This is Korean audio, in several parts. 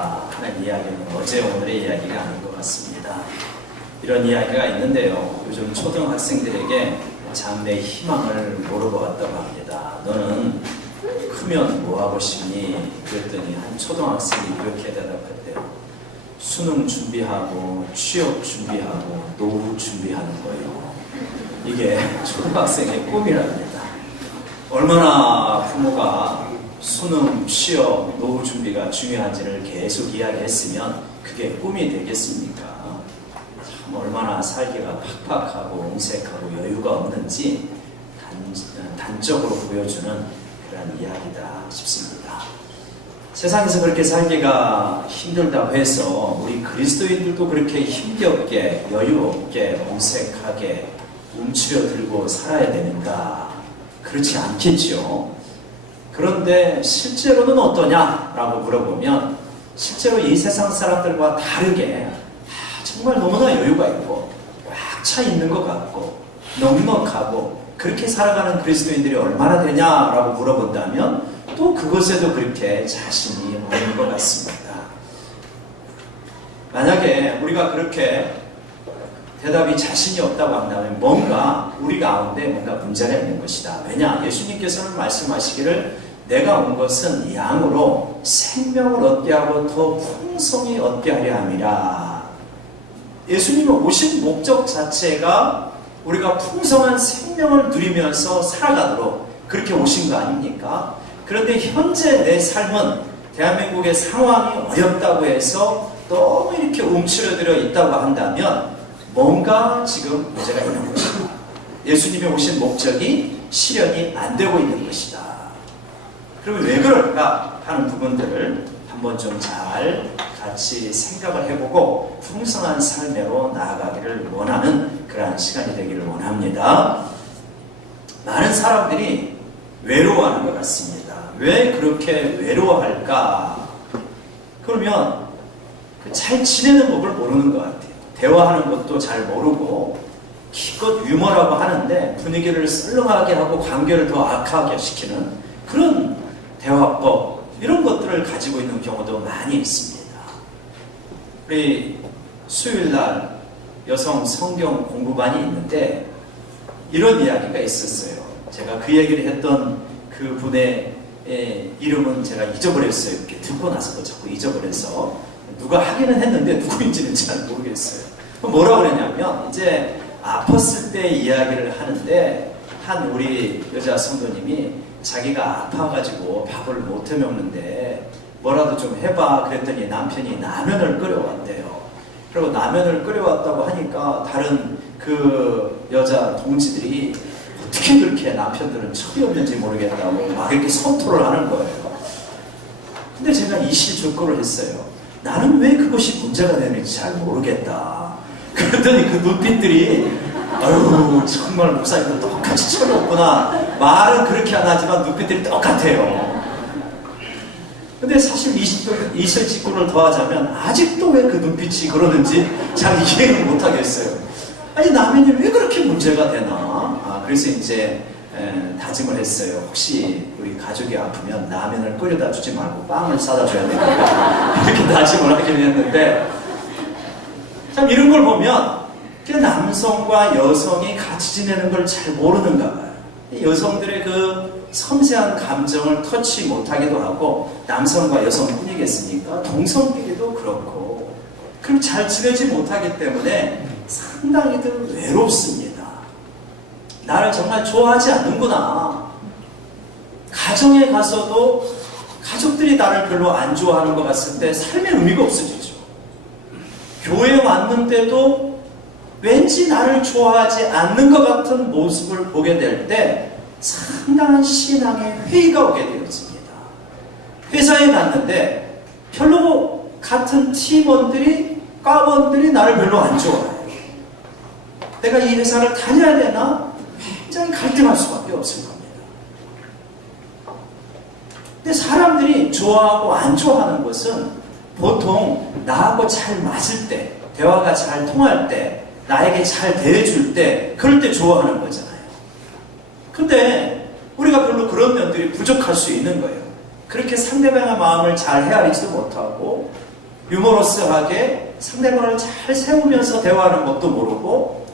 살까 하는 이야기는 어제 오늘의 이야기가 아닌 것 같습니다. 이런 이야기가 있는데요. 요즘 초등학생들에게 장래의 희망을 물어보았다고 합니다. 너는 크면 뭐 하고 싶니? 그랬더니 한 초등학생이 이렇게 대답했대요. 수능 준비하고 취업 준비하고 노후 준비하는 거예요. 이게 초등학생의 꿈이랍니다. 얼마나 부모가 수능, 취업, 노후 준비가 중요한지를 계속 이야기했으면 그게 꿈이 되겠습니까? 참 얼마나 살기가 팍팍하고 옹색하고 여유가 없는지 단적으로 보여주는 그런 이야기다 싶습니다. 세상에서 그렇게 살기가 힘들다고 해서 우리 그리스도인들도 그렇게 힘겹게 여유 없게 옹색하게 움츠려들고 살아야 되는가? 그렇지 않겠죠. 그런데 실제로는 어떠냐라고 물어보면 실제로 이 세상 사람들과 다르게 정말 너무나 여유가 있고 꽉 차 있는 것 같고 넉넉하고 그렇게 살아가는 그리스도인들이 얼마나 되냐라고 물어본다면 또 그것에도 그렇게 자신이 없는 것 같습니다. 만약에 우리가 그렇게 대답이 자신이 없다고 한다면 뭔가 우리 가운데 뭔가 문제가 있는 것이다. 왜냐? 예수님께서는 말씀하시기를 내가 온 것은 양으로 생명을 얻게 하고 더 풍성히 얻게 하려 함이라. 예수님이 오신 목적 자체가 우리가 풍성한 생명을 누리면서 살아가도록 그렇게 오신 거 아닙니까? 그런데 현재 내 삶은 대한민국의 상황이 어렵다고 해서 너무 이렇게 움츠러들어 있다고 한다면 뭔가 지금 문제가 있는 것이다. 예수님이 오신 목적이 실현이 안 되고 있는 것이다. 그러면 왜 그럴까 하는 부분들을 한번 좀 잘 같이 생각을 해보고 풍성한 삶으로 나아가기를 원하는 그러한 시간이 되기를 원합니다. 많은 사람들이 외로워하는 것 같습니다. 왜 그렇게 외로워할까? 그러면 잘 지내는 법을 모르는 것 같아요. 대화하는 것도 잘 모르고 기껏 유머라고 하는데 분위기를 썰렁하게 하고 관계를 더 악하게 시키는 그런 대화법 이런 것들을 가지고 있는 경우도 많이 있습니다. 우리 수요일날 여성 성경 공부반이 있는데 이런 이야기가 있었어요. 제가 그 얘기를 했던 그 분의 이름은 제가 잊어버렸어요. 이렇게 듣고 나서도 자꾸 잊어버려서 누가 하기는 했는데 누구인지는 잘 모르겠어요. 뭐라고 그랬냐면 이제 아팠을 때 이야기를 하는데 한 우리 여자 성도님이 자기가 아파가지고 밥을 못 해먹는데 뭐라도 좀 해봐 그랬더니 남편이 라면을 끓여왔대요. 그리고 라면을 끓여왔다고 하니까 다른 그 여자 동지들이 어떻게 그렇게 남편들은 첩이 없는지 모르겠다고 막 이렇게 선토를 하는 거예요. 근데 제가 이실직고를 했어요. 나는 왜 그것이 문제가 되는지 잘 모르겠다. 그랬더니 그 눈빛들이 아유 정말 목사님도 똑같이 철이 없구나. 말은 그렇게 안 하지만 눈빛들이 똑같아요. 근데 사실 이실직고를 더하자면 아직도 왜 그 눈빛이 그러는지 잘 이해를 못하겠어요. 아니 라면이 왜 그렇게 문제가 되나? 그래서 이제 다짐을 했어요. 혹시 우리 가족이 아프면 라면을 끓여다 주지 말고 빵을 사다 줘야 되니까 이렇게 다짐을 하긴 했는데 참 이런 걸 보면 남성과 여성이 같이 지내는 걸 잘 모르는가 봐요. 여성들의 그 섬세한 감정을 터치 못하기도 하고 남성과 여성뿐이겠습니까? 동성끼리도 그렇고 그럼 잘 지내지 못하기 때문에 상당히들 외롭습니다. 나를 정말 좋아하지 않는구나. 가정에 가서도 가족들이 나를 별로 안 좋아하는 것 같을 때 삶의 의미가 없어지죠. 교회에 왔는데도 왠지 나를 좋아하지 않는 것 같은 모습을 보게 될 때 상당한 신앙의 회의가 오게 되었습니다. 회사에 갔는데 별로 같은 팀원들이 과원들이 나를 별로 안 좋아해요. 내가 이 회사를 다녀야 되나? 굉장히 갈등할 수밖에 없을 겁니다. 근데 사람들이 좋아하고 안 좋아하는 것은 보통 나하고 잘 맞을 때, 대화가 잘 통할 때, 나에게 잘 대해줄 때, 그럴 때 좋아하는 거잖아요. 근데 우리가 별로 그런 면들이 부족할 수 있는 거예요. 그렇게 상대방의 마음을 잘 헤아리지도 못하고 유머러스하게 상대방을 잘 세우면서 대화하는 것도 모르고,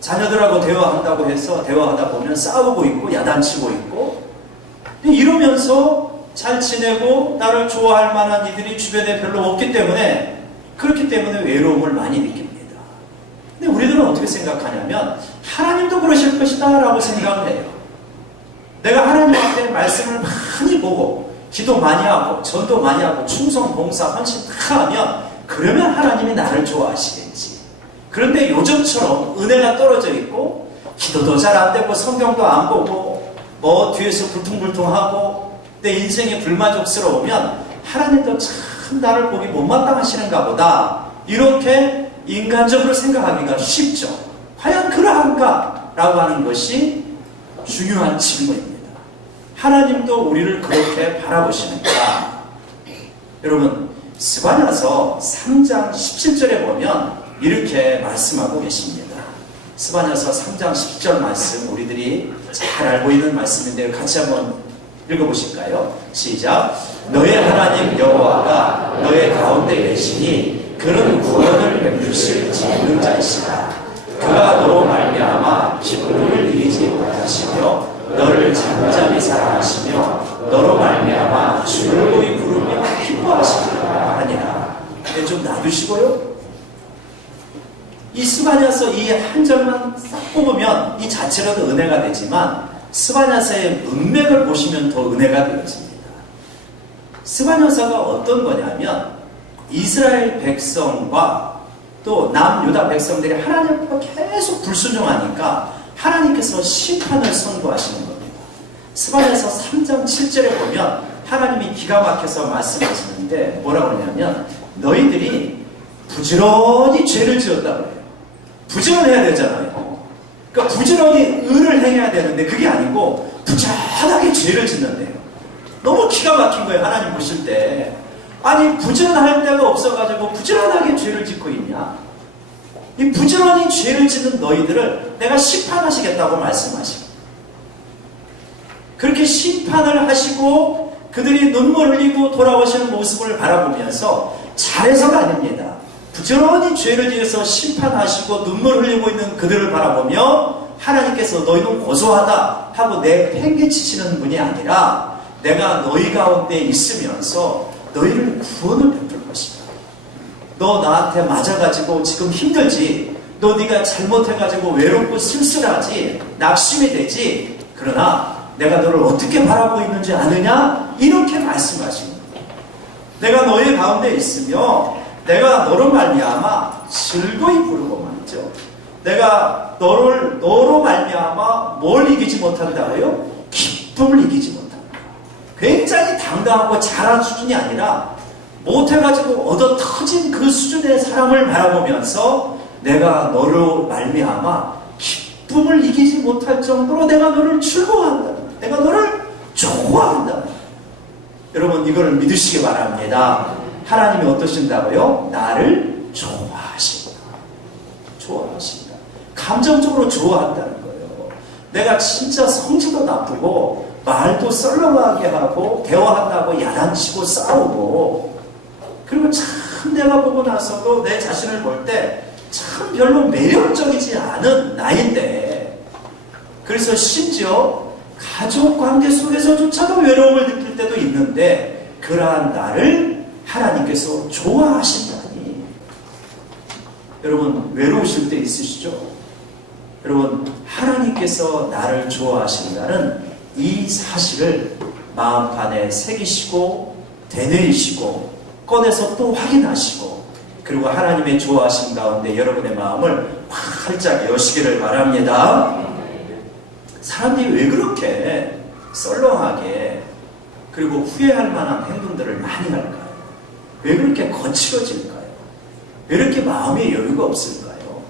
자녀들하고 대화한다고 해서 대화하다 보면 싸우고 있고 야단치고 있고, 이러면서 잘 지내고 나를 좋아할 만한 이들이 주변에 별로 없기 때문에, 그렇기 때문에 외로움을 많이 느낍니다. 근데 우리들은 어떻게 생각하냐면 하나님도 그러실 것이다 라고 생각을 해요. 내가 하나님 앞에 말씀을 많이 보고 기도 많이 하고 전도 많이 하고 충성, 봉사, 헌신 다 하면 그러면 하나님이 나를 좋아하시겠지. 그런데 요즘처럼 은혜가 떨어져 있고 기도도 잘 안 되고 성경도 안 보고 뭐 뒤에서 불퉁불퉁하고 내 인생이 불만족스러우면 하나님도 참 나를 보기 못마땅하시는가 보다, 이렇게 인간적으로 생각하기가 쉽죠. 과연 그러한가? 라고 하는 것이 중요한 질문입니다. 하나님도 우리를 그렇게 바라보시는가? 여러분, 스바냐서 3장 17절에 보면 이렇게 말씀하고 계십니다. 스바냐서 3장 10절 말씀, 우리들이 잘 알고 있는 말씀인데요. 같이 한번 읽어보실까요? 시작. 너의 하나님 여호와가 너의 가운데 계시니 그는 구원을 베푸실 전능자이시다. 그가 너로 말미암아 기쁨을 이기지 못하시며 너를 잠잠히 사랑하시며 너로 말미암아 즐거이 부르며 기뻐하시리라 하니라. 네, 좀 놔두시고요. 이 스바냐서 이 한 절만 싹 뽑으면 이 자체로도 은혜가 되지만 스바냐서의 문맥을 보시면 더 은혜가 되어집니다. 스바냐서가 어떤 거냐면 이스라엘 백성과 또 남유다 백성들이 하나님 앞에 계속 불순종하니까 하나님께서 심판을 선고하시는 겁니다. 스바냐서 3장 7절에 보면 하나님이 기가 막혀서 말씀하시는데 뭐라고 그러냐면 너희들이 부지런히 죄를 지었다고 해요. 부지런해야 되잖아요. 그러니까 부지런히 의를 행해야 되는데 그게 아니고 부지런하게 죄를 짓는데요. 너무 기가 막힌 거예요. 하나님 보실 때. 아니 부지런할 데가 없어가지고 부지런하게 죄를 짓고 있냐? 이 부지런히 죄를 짓는 너희들을 내가 심판하시겠다고 말씀하시고, 그렇게 심판을 하시고 그들이 눈물 흘리고 돌아오시는 모습을 바라보면서 잘해서가 아닙니다. 부지런히 죄를 지어서 심판하시고 눈물 흘리고 있는 그들을 바라보며 하나님께서 너희는 고소하다 하고 내팽개치시는 분이 아니라 내가 너희 가운데 있으면서 너희를 구원을 베풀 것이다. 너 나한테 맞아가지고 지금 힘들지, 너 네가 잘못해가지고 외롭고 쓸쓸하지, 낙심이 되지, 그러나 내가 너를 어떻게 바라보고 있는지 아느냐? 이렇게 말씀하시는 거예요. 내가 너희 가운데 있으며 내가 너로 말미암아 즐거이 부르고 말이죠. 내가 너로 말미암아 뭘 이기지 못한다고요? 기쁨을 이기지 못한다. 굉장히 당당하고 잘한 수준이 아니라 못해가지고 얻어 터진 그 수준의 사람을 바라보면서 내가 너로 말미암아 기쁨을 이기지 못할 정도로 내가 너를 즐거워한다. 내가 너를 좋아한다. 여러분 이거를 믿으시기 바랍니다. 하나님이 어떠신다고요? 나를 좋아하신다. 좋아하신다. 감정적으로 좋아한다는 거예요. 내가 진짜 성질도 나쁘고 말도 썰렁하게 하고 대화한다고 야단치고 싸우고, 그리고 참 내가 보고 나서도 내 자신을 볼 때 참 별로 매력적이지 않은 나인데, 그래서 심지어 가족 관계 속에서조차도 외로움을 느낄 때도 있는데 그러한 나를 하나님께서 좋아하신다니. 여러분 외로우실 때 있으시죠? 여러분 하나님께서 나를 좋아하신다는 이 사실을 마음판에 새기시고 되뇌이시고 꺼내서 또 확인하시고, 그리고 하나님의 좋아하심 가운데 여러분의 마음을 활짝 여시기를 바랍니다. 사람들이 왜 그렇게 썰렁하게 그리고 후회할 만한 행동들을 많이 할까요? 왜 그렇게 거칠어질까요? 왜 이렇게 마음의 여유가 없을까요?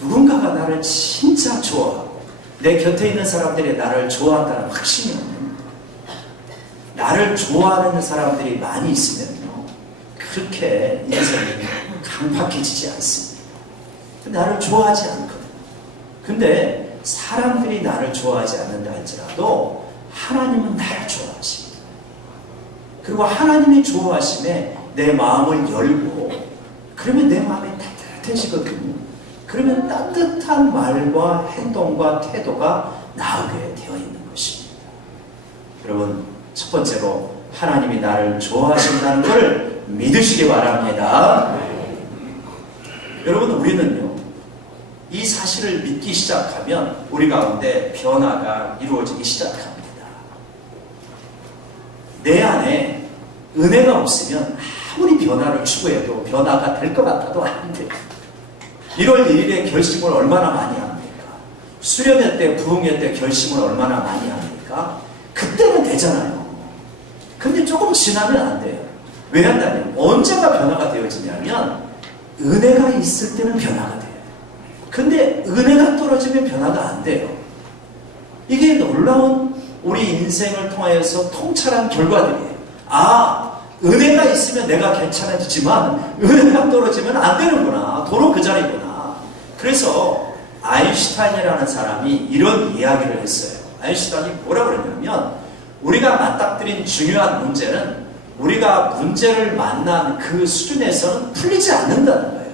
누군가가 나를 진짜 좋아하고 내 곁에 있는 사람들이 나를 좋아한다는 확신이 없는, 나를 좋아하는 사람들이 많이 있으면요 그렇게 인생이 강팍해지지 않습니다. 나를 좋아하지 않거든요. 근데 사람들이 나를 좋아하지 않는다 할지라도 하나님은 나를 좋아하십니다. 그리고 하나님이 좋아하심에 내 마음을 열고, 그러면 내 마음이 따뜻해지거든요. 그러면 따뜻한 말과 행동과 태도가 나오게 되어 있는 것입니다. 여러분, 첫 번째로 하나님이 나를 좋아하신다는 것을 믿으시기 바랍니다. 여러분, 우리는요, 이 사실을 믿기 시작하면 우리 가운데 변화가 이루어지기 시작합니다. 내 안에 은혜가 없으면 아무리 변화를 추구해도 변화가 될 것 같아도 안 돼요. 1월 1일에 결심을 얼마나 많이 합니까? 수련회 때, 부흥회 때 결심을 얼마나 많이 합니까? 그때는 되잖아요. 근데 조금 지나면 안 돼요. 왜 한다면 언제가 변화가 되어지냐면 은혜가 있을 때는 변화가 돼요. 근데 은혜가 떨어지면 변화가 안 돼요. 이게 놀라운 우리 인생을 통하여서 통찰한 결과들이에요. 아, 은혜가 있으면 내가 괜찮아지지만 은혜가 떨어지면 안 되는구나. 도로 그 자리구나. 그래서 아인슈타인이라는 사람이 이런 이야기를 했어요. 아인슈타인이 뭐라 그러냐면 우리가 맞닥뜨린 중요한 문제는 우리가 문제를 만난 그 수준에서는 풀리지 않는다는 거예요.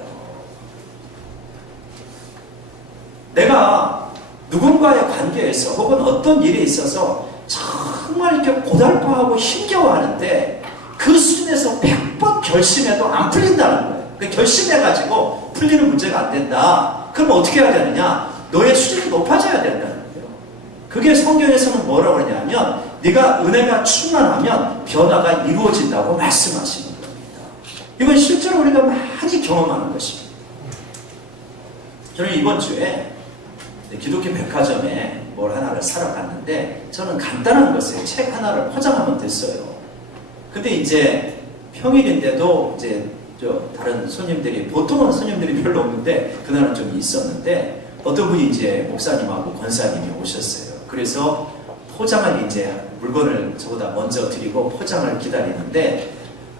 내가 누군가의 관계에서 혹은 어떤 일에 있어서 정말 이렇게 고달파하고 힘겨워하는데 그 수준에서 100번 결심해도 안 풀린다는 거예요. 그 결심해가지고 풀리는 문제가 안 된다. 그럼 어떻게 해야 되느냐? 너의 수준이 높아져야 된다는 거예요. 그게 성경에서는 뭐라고 그러냐면 네가 은혜가 충만하면 변화가 이루어진다고 말씀하시는 겁니다. 이건 실제로 우리가 많이 경험하는 것입니다. 저는 이번 주에 기독교 백화점에 뭘 하나를 사러 갔는데 저는 간단한 것에 책 하나를 포장하면 됐어요. 근데 이제 평일인데도 이제 다른 손님들이, 보통은 손님들이 별로 없는데 그날은 좀 있었는데 어떤 분이 이제 목사님하고 권사님이 오셨어요. 그래서 포장을 이제 물건을 저보다 먼저 드리고 포장을 기다리는데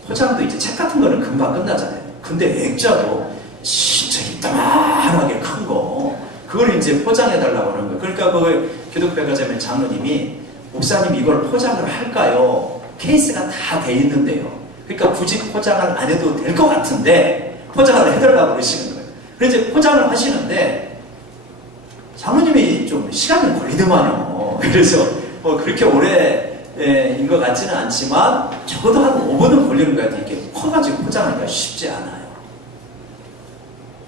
포장도 이제 책 같은 거는 금방 끝나잖아요. 근데 액자도 진짜 이따만하게 큰 거, 그걸 이제 포장해달라고 하는 거예요. 그러니까 그 기독백화점의 장로님이 목사님 이걸 포장을 할까요? 케이스가 다 돼 있는데요. 그러니까 굳이 포장을 안 해도 될 것 같은데 포장을 해달라고 그러시는 거예요. 그래서 이제 포장을 하시는데 장로님이 좀 시간이 걸리더만요. 그래서 뭐 그렇게 오래인 것 같지는 않지만 적어도 한 5분은 걸리는 것 같아요. 이게 커가지고 포장하기가 쉽지 않아요.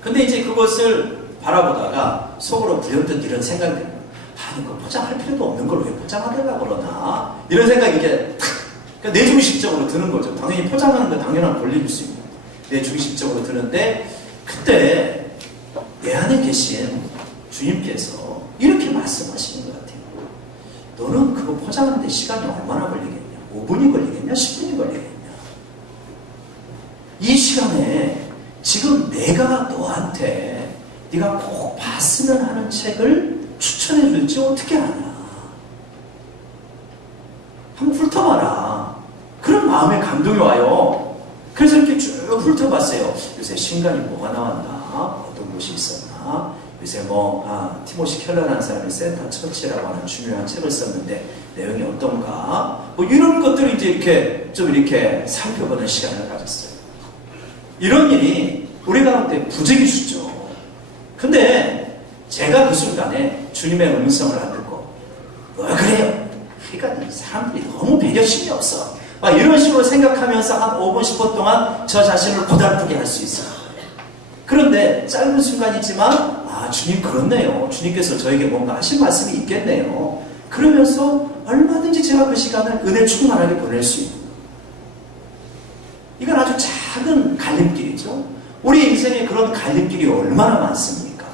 근데 이제 그것을 바라보다가 속으로 불현듯 이런 생각이 들어요. 아니, 이거 포장할 필요도 없는 걸 왜 포장하려고 그러나? 이런 생각이 이게 탁! 그러니까 내중심적으로 드는 거죠. 당연히 포장하는 건 당연한 권리일 수 있고. 내중심적으로 드는데, 그때 내 안에 계신 주님께서 이렇게 말씀하시는 것 같아요. 너는 그거 포장하는데 시간이 얼마나 걸리겠냐? 5분이 걸리겠냐? 10분이 걸리겠냐? 이 시간에 지금 내가 너한테 네가 꼭 봤으면 하는 책을 추천해 줄지 어떻게 아냐? 한번 훑어봐라. 그런 마음에 감동이 와요. 그래서 이렇게 쭉 훑어봤어요. 요새 신간이 뭐가 나왔나? 어떤 곳이 있었나? 요새 티모시 켈러라는 사람이 센터 처치라고 하는 중요한 책을 썼는데 내용이 어떤가? 뭐 이런 것들을 이제 이렇게 좀 이렇게 살펴보는 시간을 가졌어요. 이런 일이 우리 가운데 부적이 쉽죠. 근데 제가 그 순간에 주님의 음성을 안 듣고 그래요? 그러니까 이 사람들이 너무 배려심이 없어. 막 이런 식으로 생각하면서 한 5분, 10분 동안 저 자신을 고달프게 할 수 있어요. 그런데 짧은 순간이지만 주님 그렇네요. 주님께서 저에게 뭔가 하신 말씀이 있겠네요. 그러면서 얼마든지 제가 그 시간을 은혜 충만하게 보낼 수 있는, 이건 아주 작은 갈림길이죠. 우리 인생에 그런 갈림길이 얼마나 많습니까?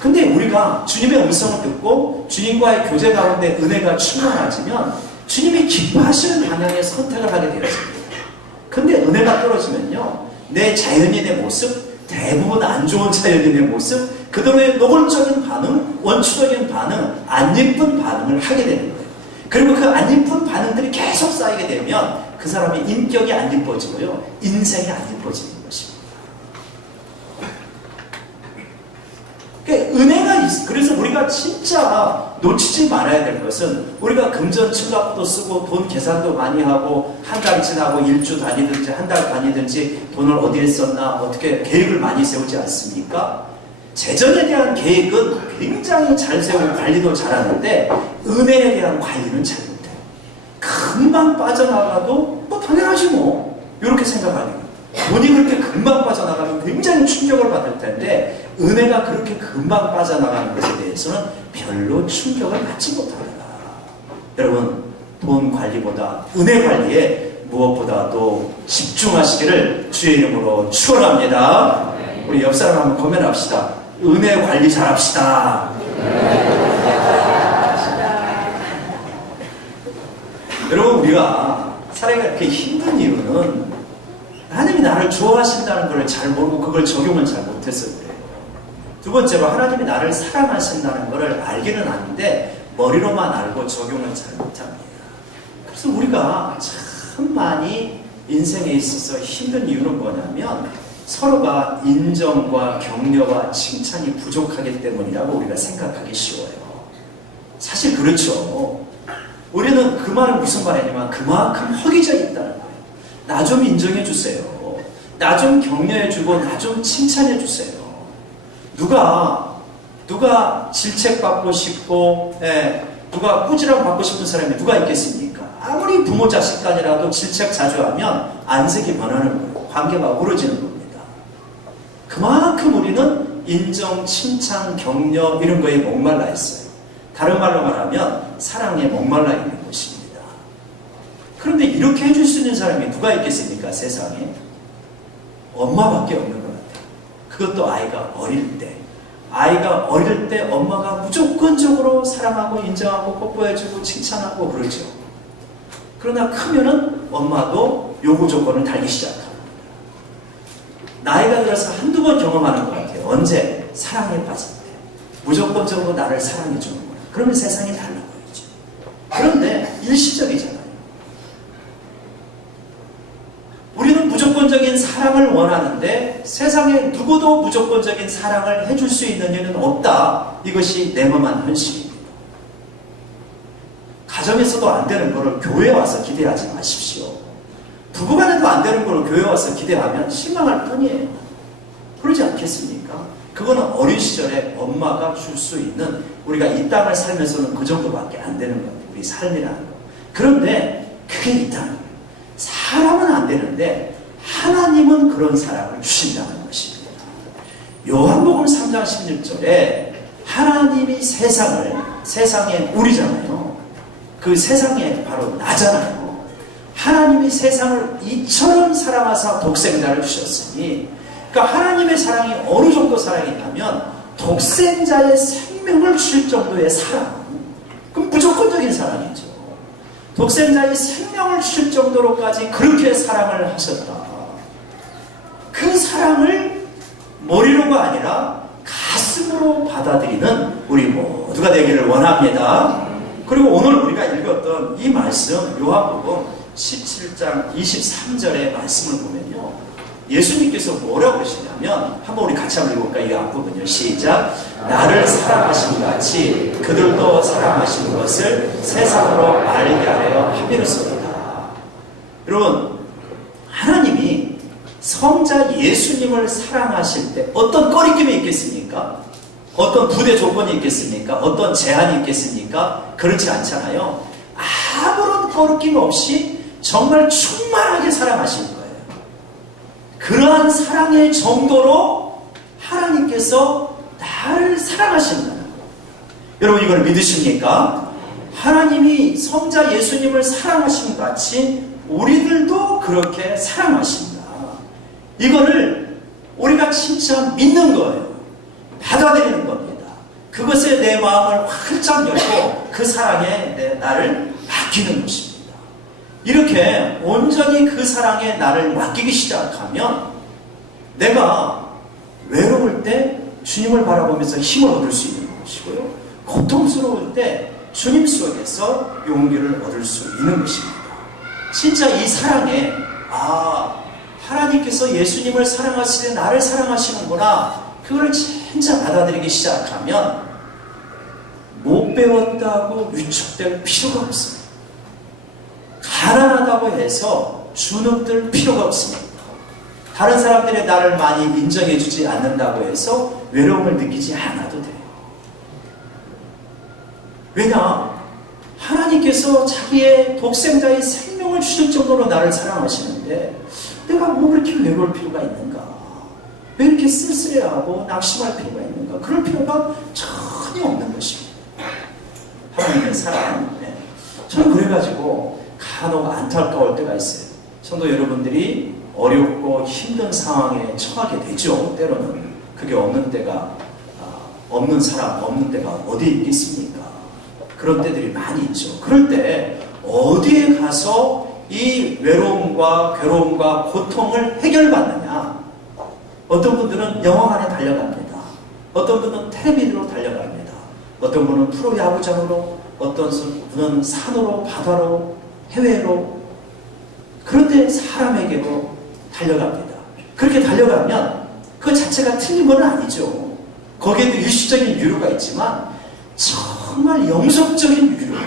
근데 우리가 주님의 음성을 듣고 주님과의 교제 가운데 은혜가 충만해지면 주님이 기뻐하시는 방향의 선택을 하게 되었습니다. 근데 은혜가 떨어지면요, 내 자연인의 모습, 대부분 안 좋은 자연인의 모습, 그대로의 노골적인 반응, 원초적인 반응, 안 예쁜 반응을 하게 되는 거예요. 그리고 그 안 예쁜 반응들이 계속 쌓이게 되면 그 사람의 인격이 안 예뻐지고요, 인생이 안 예뻐지는 것입니다. 그러니까 은혜가 있어. 그래서 우리가 진짜 놓치지 말아야 될 것은 우리가 금전 측납도 쓰고 돈 계산도 많이 하고 한 달 지나고 일주 다니든지 한 달 다니든지 돈을 어디에 썼나 어떻게 계획을 많이 세우지 않습니까? 재정에 대한 계획은 굉장히 잘 세우고 관리도 잘하는데 은혜에 대한 관리는 잘 못해요. 금방 빠져나가도 뭐 당연하지 뭐 이렇게 생각하는 거예요. 돈이 그렇게 금방 빠져나가면 굉장히 충격을 받을 텐데 은혜가 그렇게 금방 빠져나가는 것에 대해서는 별로 충격을 받지 못합니다. 여러분, 돈 관리보다 은혜 관리에 무엇보다도 집중하시기를 주의 이름으로 축원합니다. 우리 옆 사람 한번 고민합시다. 은혜 관리 잘합시다. 여러분, 우리가 살아가 이렇게 힘든 이유는 하나님이 나를 좋아하신다는 걸 잘 모르고 그걸 적용을 잘 못해서 그래요. 두 번째로 하나님이 나를 사랑하신다는 걸 알기는 아는데 머리로만 알고 적용을 잘 못합니다. 그래서 우리가 참 많이 인생에 있어서 힘든 이유는 뭐냐면 서로가 인정과 격려와 칭찬이 부족하기 때문이라고 우리가 생각하기 쉬워요. 사실 그렇죠. 우리는 그 말은 무슨 말이냐면 그만큼 허기져 있다는 거예요. 나 좀 인정해 주세요. 나 좀 격려해 주고 나 좀 칭찬해 주세요. 누가 질책받고 싶고 누가 꾸지람 받고 싶은 사람이 누가 있겠습니까? 아무리 부모 자식 간이라도 질책 자주 하면 안색이 변하는 거예요. 관계가 우러지는 겁니다. 그만큼 우리는 인정, 칭찬, 격려 이런 거에 목말라 있어요. 다른 말로 말하면 사랑에 목말라 있는 것입니다. 그런데 이렇게 해줄 수 있는 사람이 누가 있겠습니까? 세상에 엄마밖에 없는 것 같아요. 그것도 아이가 어릴 때. 아이가 어릴 때 엄마가 무조건적으로 사랑하고 인정하고 뽀뽀해주고 칭찬하고 그러죠. 그러나 크면은 엄마도 요구 조건을 달기 시작합니다. 나이가 들어서 한두 번 경험하는 것 같아요. 언제? 사랑에 빠질 때. 무조건적으로 나를 사랑해주는 거야. 그러면 세상이 달라 보이죠. 그런데 일시적이잖아요. 우리는 무조건적인 사랑을 원하는데 세상에 누구도 무조건적인 사랑을 해줄 수 있는 일은 없다. 이것이 내맘한 현실입니다. 가정에서도 안 되는 것을 교회에 와서 기대하지 마십시오. 부부간에도 안 되는 것을 교회에 와서 기대하면 실망할 뿐이에요. 그러지 않겠습니까? 그거는 어린 시절에 엄마가 줄 수 있는 우리가 이 땅을 살면서는 그 정도밖에 안 되는 것 같아요. 우리 삶이라는 거. 그런데 그게 있다는 거예요. 사람은 안 되는데 하나님은 그런 사랑을 주신다는 것입니다. 요한복음 3장 16절에 하나님이 세상에 우리잖아요. 그 세상에 바로 나잖아요. 하나님이 세상을 이처럼 사랑하사 독생자를 주셨으니 그러니까 하나님의 사랑이 어느 정도 사랑이냐면 독생자의 생명을 줄 정도의 사랑. 그럼 무조건적인 사랑이죠. 독생자의 생명을 줄 정도로까지 그렇게 사랑을 하셨다. 그 사랑을 머리로가 아니라 가슴으로 받아들이는 우리 모두가 되기를 원합니다. 그리고 오늘 우리가 읽었던 이 말씀 요한복음 17장 23절의 말씀을 보면요. 예수님께서 뭐라고 그러시냐면 한번 우리 같이 한번 읽어볼까요? 이 앞부분요. 시작. 나를 사랑하신 같이 그들도 사랑하신 것을 세상으로 알게 하려 함이로소이다. 여러분, 하나님이 성자 예수님을 사랑하실 때 어떤 꺼리낌이 있겠습니까? 어떤 부대 조건이 있겠습니까? 어떤 제한이 있겠습니까? 그렇지 않잖아요. 아무런 꺼리낌 없이 정말 충만하게 사랑하신 거예요. 그러한 사랑의 정도로 하나님께서 나를 사랑하신다는 거예요. 여러분 이걸 믿으십니까? 하나님이 성자 예수님을 사랑하신 같이 우리들도 그렇게 사랑하신다. 이거를 우리가 진짜 믿는 거예요. 받아들이는 겁니다. 그것에 내 마음을 활짝 열고 그 사랑에 나를 맡기는 것입니다. 이렇게 온전히 그 사랑에 나를 맡기기 시작하면 내가 외로울 때 주님을 바라보면서 힘을 얻을 수 있는 것이고요. 고통스러울 때 주님 속에서 용기를 얻을 수 있는 것입니다. 진짜 이 사랑에 하나님께서 예수님을 사랑하시되 나를 사랑하시는구나. 그걸 진짜 받아들이기 시작하면 배웠다고 위축될 필요가 없습니다. 가난하다고 해서 주눅들 필요가 없습니다. 다른 사람들이 나를 많이 인정해주지 않는다고 해서 외로움을 느끼지 않아도 돼요. 왜냐? 하나님께서 자기의 독생자의 생명을 주실 정도로 나를 사랑하시는데 내가 뭐 그렇게 외로울 필요가 있는가? 왜 이렇게 쓸쓸해하고 낙심할 필요가 있는가? 그럴 필요가 전혀 없는 것입니다. 하나님의 사랑. 네. 저는 그래가지고 간혹 안타까울 때가 있어요. 성도 여러분들이 어렵고 힘든 상황에 처하게 되죠. 때로는. 그게 없는 데가 없는 사람, 없는 데가 어디 있겠습니까? 그런 때들이 많이 있죠. 그럴 때 어디에 가서 이 외로움과 괴로움과 고통을 해결받느냐? 어떤 분들은 영화관에 달려갑니다. 어떤 분은 텔레비전으로 달려갑니다. 어떤 분은 프로야구장으로, 어떤 분은 산으로, 바다로, 해외로. 그런데 사람에게로 달려갑니다. 그렇게 달려가면 그 자체가 틀린 건 아니죠. 거기에도 일시적인 유료가 있지만 정말 영속적인 위로,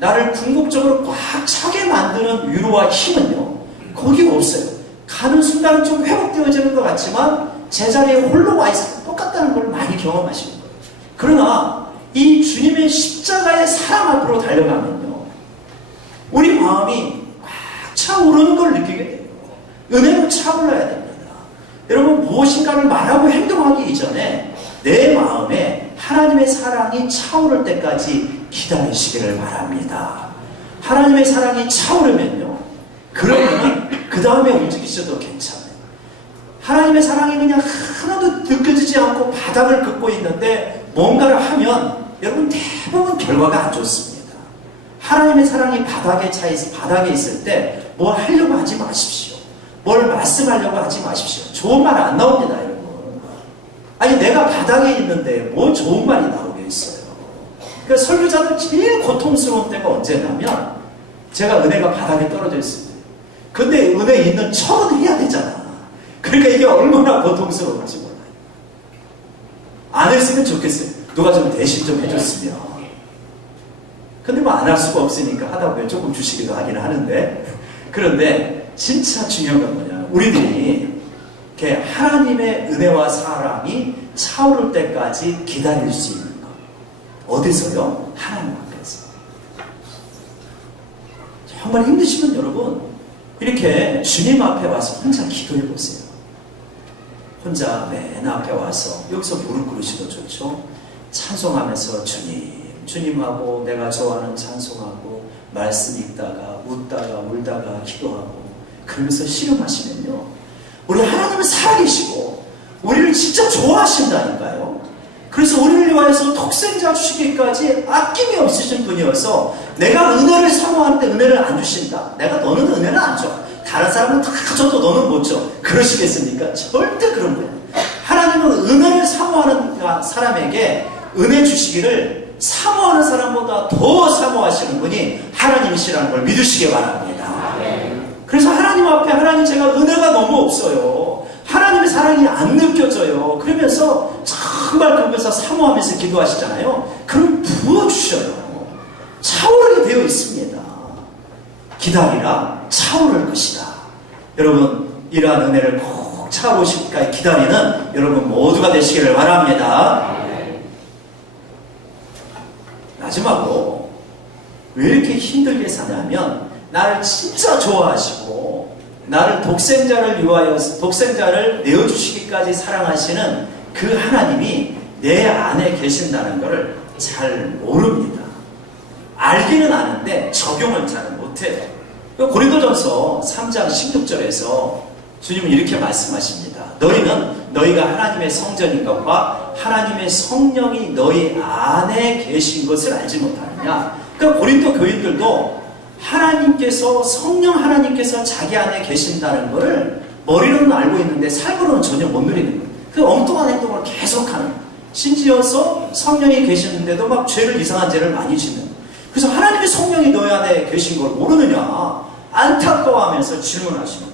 나를 궁극적으로 꽉 차게 만드는 위로와 힘은요, 거기 없어요. 가는 순간 좀 회복되어지는 것 같지만 제자리에 홀로 와 있어서 똑같다는 걸 많이 경험하시는 거예요. 그러나 이 주님의 십자가의 사랑 앞으로 달려가면요, 우리 마음이 꽉 차오르는 걸 느끼게 돼요. 은혜로 차올라야 됩니다. 여러분, 무엇인가를 말하고 행동하기 이전에 내 마음에 하나님의 사랑이 차오를 때까지 기다리시기를 바랍니다. 하나님의 사랑이 차오르면요, 그러면은 그 다음에 움직이셔도 괜찮아요. 하나님의 사랑이 그냥 하나도 느껴지지 않고 바닥을 긋고 있는데 뭔가를 하면 여러분 대부분 결과가 안 좋습니다. 하나님의 사랑이 바닥에 있을 때 뭘 하려고 하지 마십시오. 뭘 말씀하려고 하지 마십시오. 좋은 말 안 나옵니다, 여러분. 아니, 내가 바닥에 있는데 뭐 좋은 말이 나오겠어요. 그러니까 설교자는 제일 고통스러운 때가 언제냐면 제가 은혜가 바닥에 떨어져 있습니다. 근데 은혜 있는 척은 해야 되잖아. 그러니까 이게 얼마나 고통스러운지 몰라요. 안 했으면 좋겠어요. 누가 좀 대신 좀 해줬으면. 근데 뭐 안 할 수가 없으니까 하다 보면 조금 주시기도 하긴 하는데, 그런데 진짜 중요한 건 뭐냐, 우리들이 이렇게 하나님의 은혜와 사랑이 차오를 때까지 기다릴 수 있는 것. 어디서요? 하나님 앞에서. 정말 힘드시면 여러분 이렇게 주님 앞에 와서 혼자 기도해 보세요. 혼자 맨 앞에 와서 여기서 무릎 꿇으시도 좋죠. 찬송하면서 주님하고 내가 좋아하는 찬송하고 말씀 읽다가 웃다가 울다가 기도하고 그러면서 씨름하시면요, 우리 하나님은 살아계시고 우리를 진짜 좋아하신다니까요. 그래서 우리를 위하여서 독생자 주시기까지 아낌이 없으신 분이어서 내가 은혜를 사모하는데 은혜를 안 주신다. 너는 은혜를 안 줘. 다른 사람은 다 줘도 너는 못 줘. 그러시겠습니까? 절대 그런 거예요. 하나님은 은혜를 사모하는 사람에게 은혜 주시기를 사모하는 사람보다 더 사모하시는 분이 하나님이시라는 걸 믿으시기 바랍니다. 그래서 하나님 앞에, 하나님 제가 은혜가 너무 없어요. 하나님의 사랑이 안 느껴져요. 그러면서 정말 그러면서 사모하면서 기도하시잖아요. 그럼 부어주셔요. 차오르게 되어 있습니다. 기다리라, 차오를 것이다. 여러분, 이러한 은혜를 꼭 차오르시기까지 기다리는 여러분 모두가 되시기를 바랍니다. 마지막으로 왜 이렇게 힘들게 사냐면, 나를 진짜 좋아하시고 나를 독생자를 위하여 독생자를 내어주시기까지 사랑하시는 그 하나님이 내 안에 계신다는 것을 잘 모릅니다. 알기는 아는데 적용을 잘 못해요. 고린도전서 3장 16절에서 주님은 이렇게 말씀하십니다. 너희는 너희가 하나님의 성전인 것과 하나님의 성령이 너희 안에 계신 것을 알지 못하느냐. 그러니까 고린도 교인들도 성령 하나님께서 자기 안에 계신다는 것을 머리로는 알고 있는데 삶으로는 전혀 못 누리는 거예요. 그 엉뚱한 행동을 계속하는, 심지어서 성령이 계시는데도 막 이상한 죄를 많이 짓는. 그래서 하나님의 성령이 너희 안에 계신 걸 모르느냐 안타까워하면서 질문하시는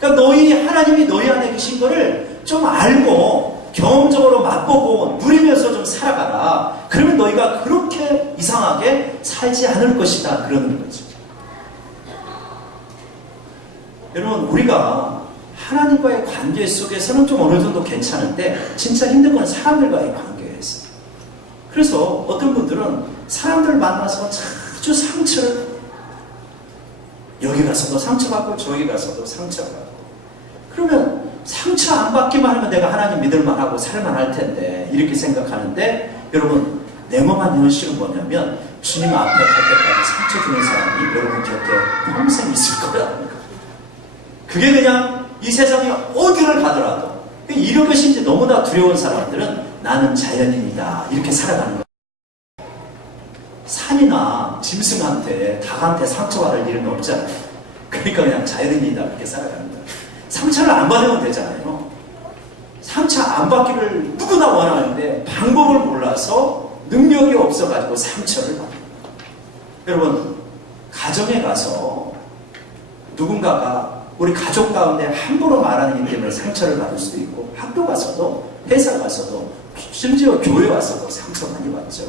거예요. 그러니까 하나님이 너희 안에 계신 거를 좀 알고 경험적으로 맛보고 누리면서 좀 살아가라. 그러면 너희가 그렇게 이상하게 살지 않을 것이다. 그러는 거죠. 여러분, 우리가 하나님과의 관계 속에서는 좀 어느 정도 괜찮은데 진짜 힘든 건 사람들과의 관계에서. 그래서 어떤 분들은 사람들 만나서 자주 상처를, 여기 가서도 상처받고 저기 가서도 상처받고, 그러면 상처 안 받기만 하면 내가 하나님 믿을만 하고 살만할 텐데 이렇게 생각하는데, 여러분 냉엄한 현실은 뭐냐면 주님 앞에 갈 때까지 상처 주는 사람이 여러분 곁에 평생 있을 거라는 거예요. 그게 그냥 이 세상에 어디를 가더라도, 이런 것이 이제 너무나 두려운 사람들은 나는 자연인이다 이렇게 살아가는 거예요. 산이나 짐승한테, 닭한테 상처받을 일은 없잖아요. 그러니까 그냥 자연인이다 이렇게 살아가는 거예요. 상처를 안 받으면 되잖아요. 상처 안 받기를 누구나 원하는데 방법을 몰라서 능력이 없어가지고 상처를 받는 거예요. 여러분, 가정에 가서 누군가가 우리 가족 가운데 함부로 말하는 일 때문에 상처를 받을 수도 있고, 학교 가서도, 회사 가서도, 심지어 교회 와서도 상처 많이 받죠.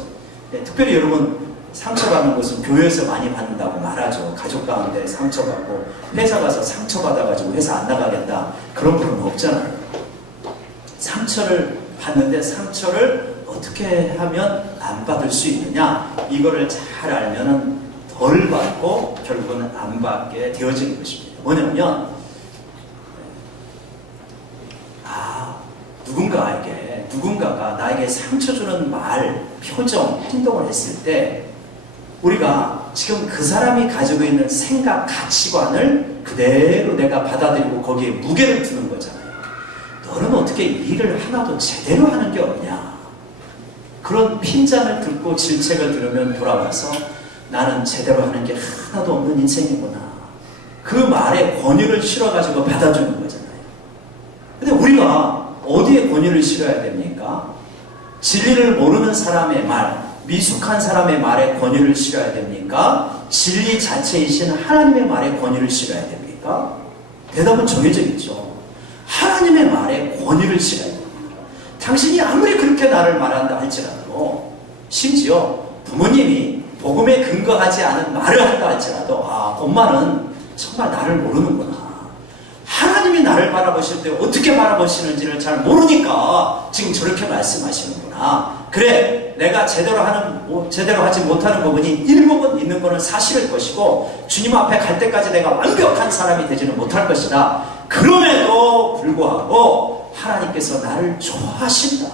네, 특별히 여러분, 상처받는 것은 교회에서 많이 받는다고 말하죠. 가족 가운데 상처받고, 회사 가서 상처받아가지고 회사 안 나가겠다, 그런 분은 없잖아요. 상처를 받는데 상처를 어떻게 하면 안 받을 수 있느냐, 이거를 잘 알면은 덜 받고 결국은 안 받게 되어지는 것입니다. 뭐냐면, 누군가가 나에게 상처 주는 말, 표정, 행동을 했을 때 우리가 지금 그 사람이 가지고 있는 생각, 가치관을 그대로 내가 받아들이고 거기에 무게를 두는 거잖아요. 너는 어떻게 일을 하나도 제대로 하는 게 없냐. 그런 핀잔을 듣고 질책을 들으면 돌아와서 나는 제대로 하는 게 하나도 없는 인생이구나. 그 말에 권유를 실어가지고 받아주는 거잖아요. 근데 우리가 어디에 권유를 실어야 됩니까? 진리를 모르는 사람의 말, 미숙한 사람의 말에 권유를 실어야 됩니까? 진리 자체이신 하나님의 말에 권유를 실어야 됩니까? 대답은 정해져 있죠. 하나님의 말에 권유를 실어야 됩니다. 당신이 아무리 그렇게 나를 말한다 할지라도, 심지어 부모님이 복음에 근거하지 않은 말을 한다 할지라도, 엄마는 정말 나를 모르는구나. 하나님이 나를 바라보실 때 어떻게 바라보시는지를 잘 모르니까 지금 저렇게 말씀하시는구나. 그래, 내가 제대로 하지 못하는 부분이 일부분 있는 것은 사실일 것이고, 주님 앞에 갈 때까지 내가 완벽한 사람이 되지는 못할 것이다. 그럼에도 불구하고 하나님께서 나를 좋아하신다.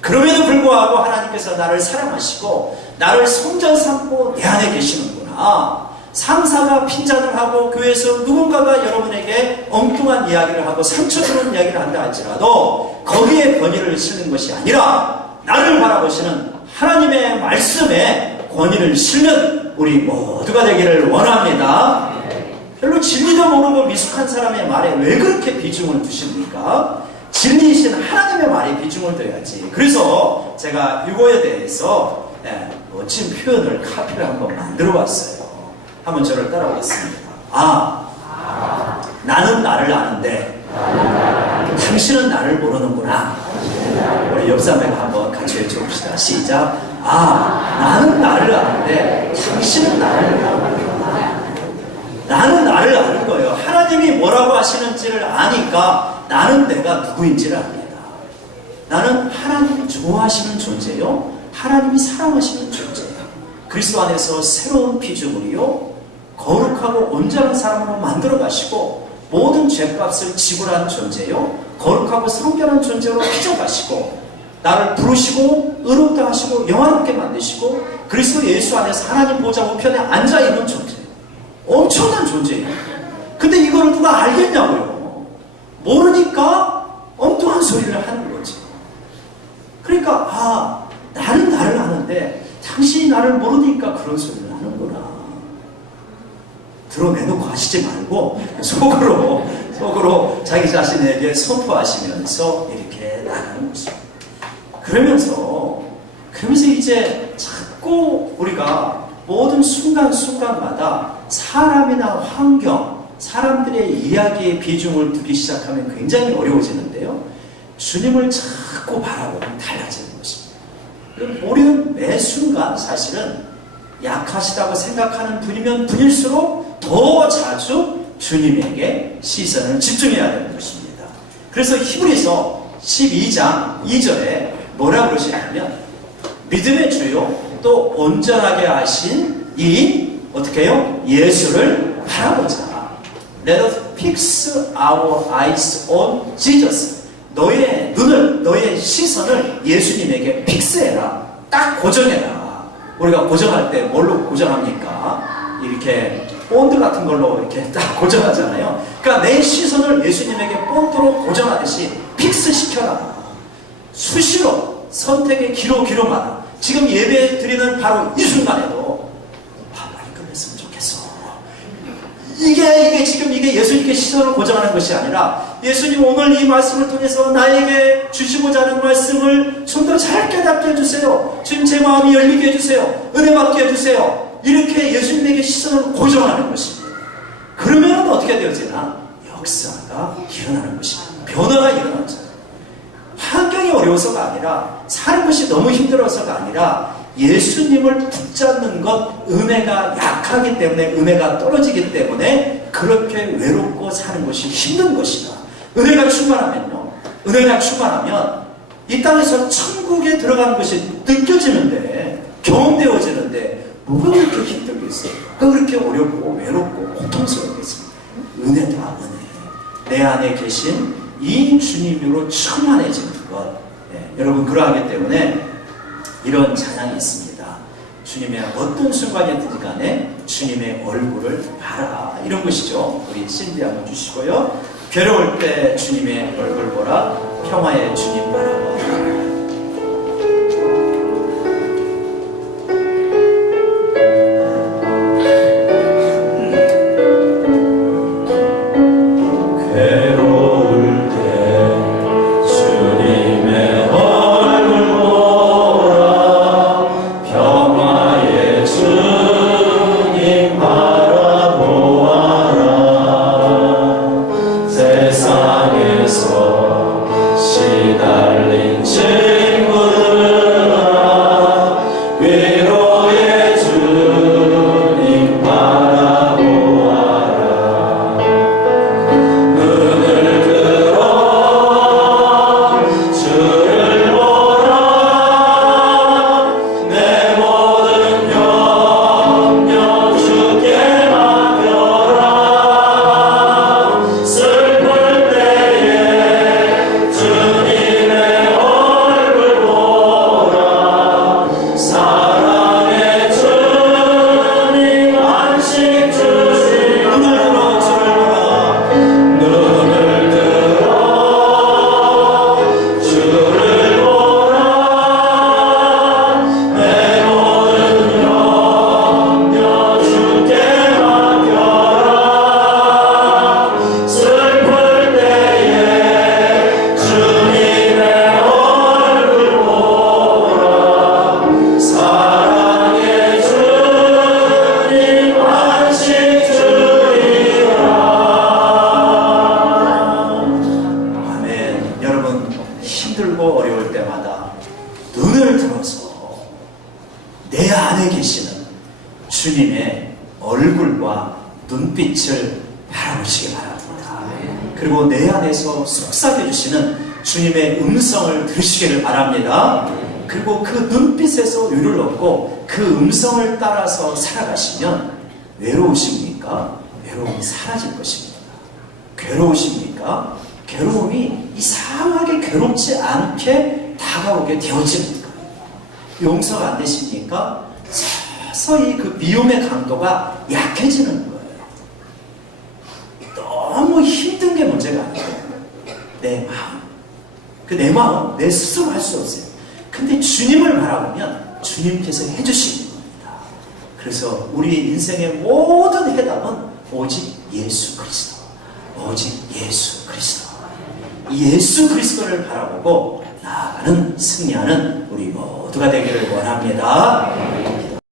그럼에도 불구하고 하나님께서 나를 사랑하시고 나를 성전 삼고 내 안에 계시는구나. 상사가 핀잔을 하고 교회에서 누군가가 여러분에게 엉뚱한 이야기를 하고 상처 주는 이야기를 한다 할지라도 거기에 권위를 실는 것이 아니라 나를 바라보시는 하나님의 말씀에 권위를 실는 우리 모두가 되기를 원합니다. 별로 진리도 모르고 미숙한 사람의 말에 왜 그렇게 비중을 두십니까? 진리이신 하나님의 말에 비중을 둬야지. 그래서 제가 이거에 대해서 멋진 표현을, 카피를 한번 만들어 봤어요. 한번 저를 따라오겠습니다. 나는 나를 아는데 당신은 나를 모르는구나. 우리 옆 사람과 한번 같이 외쳐봅시다. 시작. 나는 나를 아는데 당신은 나를 모르는구나. 나는 나를 아는 거예요. 하나님이 뭐라고 하시는지를 아니까 나는 내가 누구인지를 압니다. 나는 하나님이 좋아하시는 존재요, 하나님이 사랑하시는 존재예요. 그리스도 안에서 새로운 피조물이요, 거룩하고 온전한 사람으로 만들어 가시고 모든 죄값을 지불한 존재요, 거룩하고 성결한 존재로 빚어가시고 나를 부르시고 의롭다 하시고 영화롭게 만드시고 그리스도 예수 안에서 하나님 보좌 우편에 앉아있는 존재예요. 엄청난 존재예요. 근데 이거를 누가 알겠냐고요. 모르니까 엉뚱한 소리를 하는 거지. 그러니까 나는 나를 아는데 당신이 나를 모르니까 그런 소리를 하는구나. 드러내놓고 하시지 말고 속으로 자기 자신에게 선포하시면서 이렇게 나가는 것입니다. 그러면서 이제 자꾸 우리가 모든 순간순간마다 사람이나 환경, 사람들의 이야기에 비중을 두기 시작하면 굉장히 어려워지는데요. 주님을 자꾸 바라보면 달라지는 것입니다. 우리는 매 순간 사실은 약하시다고 생각하는 분이면 분일수록 더 자주 주님에게 시선을 집중해야 되는 것입니다. 그래서 히브리서 12장 2절에 뭐라고 그러시냐면 믿음의 주요 또 온전하게 하신 이 어떻게 해요? 예수를 바라보자. Let us fix our eyes on Jesus. 너의 눈을, 너의 시선을 예수님에게 픽스해라. 딱 고정해라. 우리가 고정할 때 뭘로 고정합니까? 이렇게 본드 같은 걸로 이렇게 딱 고정하잖아요. 그러니까 내 시선을 예수님에게 본드로 고정하듯이 픽스 시켜라. 수시로 선택의 기로마다 지금 예배 드리는 바로 이 순간에도 많이 끝냈으면 좋겠어. 이게 지금 예수님께 시선을 고정하는 것이 아니라 예수님 오늘 이 말씀을 통해서 나에게 주시고자 하는 말씀을 좀 더 잘 깨닫게 해주세요. 지금 제 마음이 열리게 해주세요. 은혜 받게 해주세요. 이렇게 예수님에게 시선을 고정하는 것입니다. 그러면 어떻게 되어지나? 역사가 일어나는 것입니다. 변화가 일어나죠. 환경이 어려워서가 아니라 사는 것이 너무 힘들어서가 아니라 예수님을 붙잡는 것, 은혜가 약하기 때문에, 은혜가 떨어지기 때문에 그렇게 외롭고 사는 것이 힘든 것이다. 은혜가 충만하면요, 은혜가 충만하면 이 땅에서 천국에 들어가는 것이 느껴지는데, 경험되어지는데 뭐가 그렇게 힘들겠어요? 뭐가 그렇게 어렵고 외롭고 고통스럽겠습니까? 은혜다, 은혜. 내 안에 계신 이 주님으로 충만해지는 것. 여러분, 그러하기 때문에 이런 찬양이 있습니다. 주님의 어떤 순간이든지 간에 주님의 얼굴을 봐라. 이런 것이죠. 우리 신디 한번 주시고요. 괴로울 때 주님의 얼굴 보라. 평화의 주님 바라보라. 주님의 얼굴과 눈빛을 바라보시기 바랍니다. 그리고 내 안에서 속삭여 주시는 주님의 음성을 들으시기를 바랍니다. 그리고 그 눈빛에서 위로를 얻고 그 음성을 따라서 살아가시면 외로우십니까? 외로움이 사라질 것입니다. 괴로우십니까? 괴로움이 이상하게 괴롭지 않게 다가오게 되어지는 거예요. 용서가 안 되십니까? 서서히 그 미움의 강도가 약해지는 거예요. 너무 힘든 게 문제가 아니에요. 내 마음. 그 내 마음, 내 스스로 할 수 없어요. 근데 주님을 바라보면 주님께서 해주시는 겁니다. 그래서 우리 인생의 모든 해답은 오직 예수 그리스도. 오직 예수 그리스도. 예수 그리스도를 바라보고 나아가는 승리하는 우리 모두가 되기를 원합니다.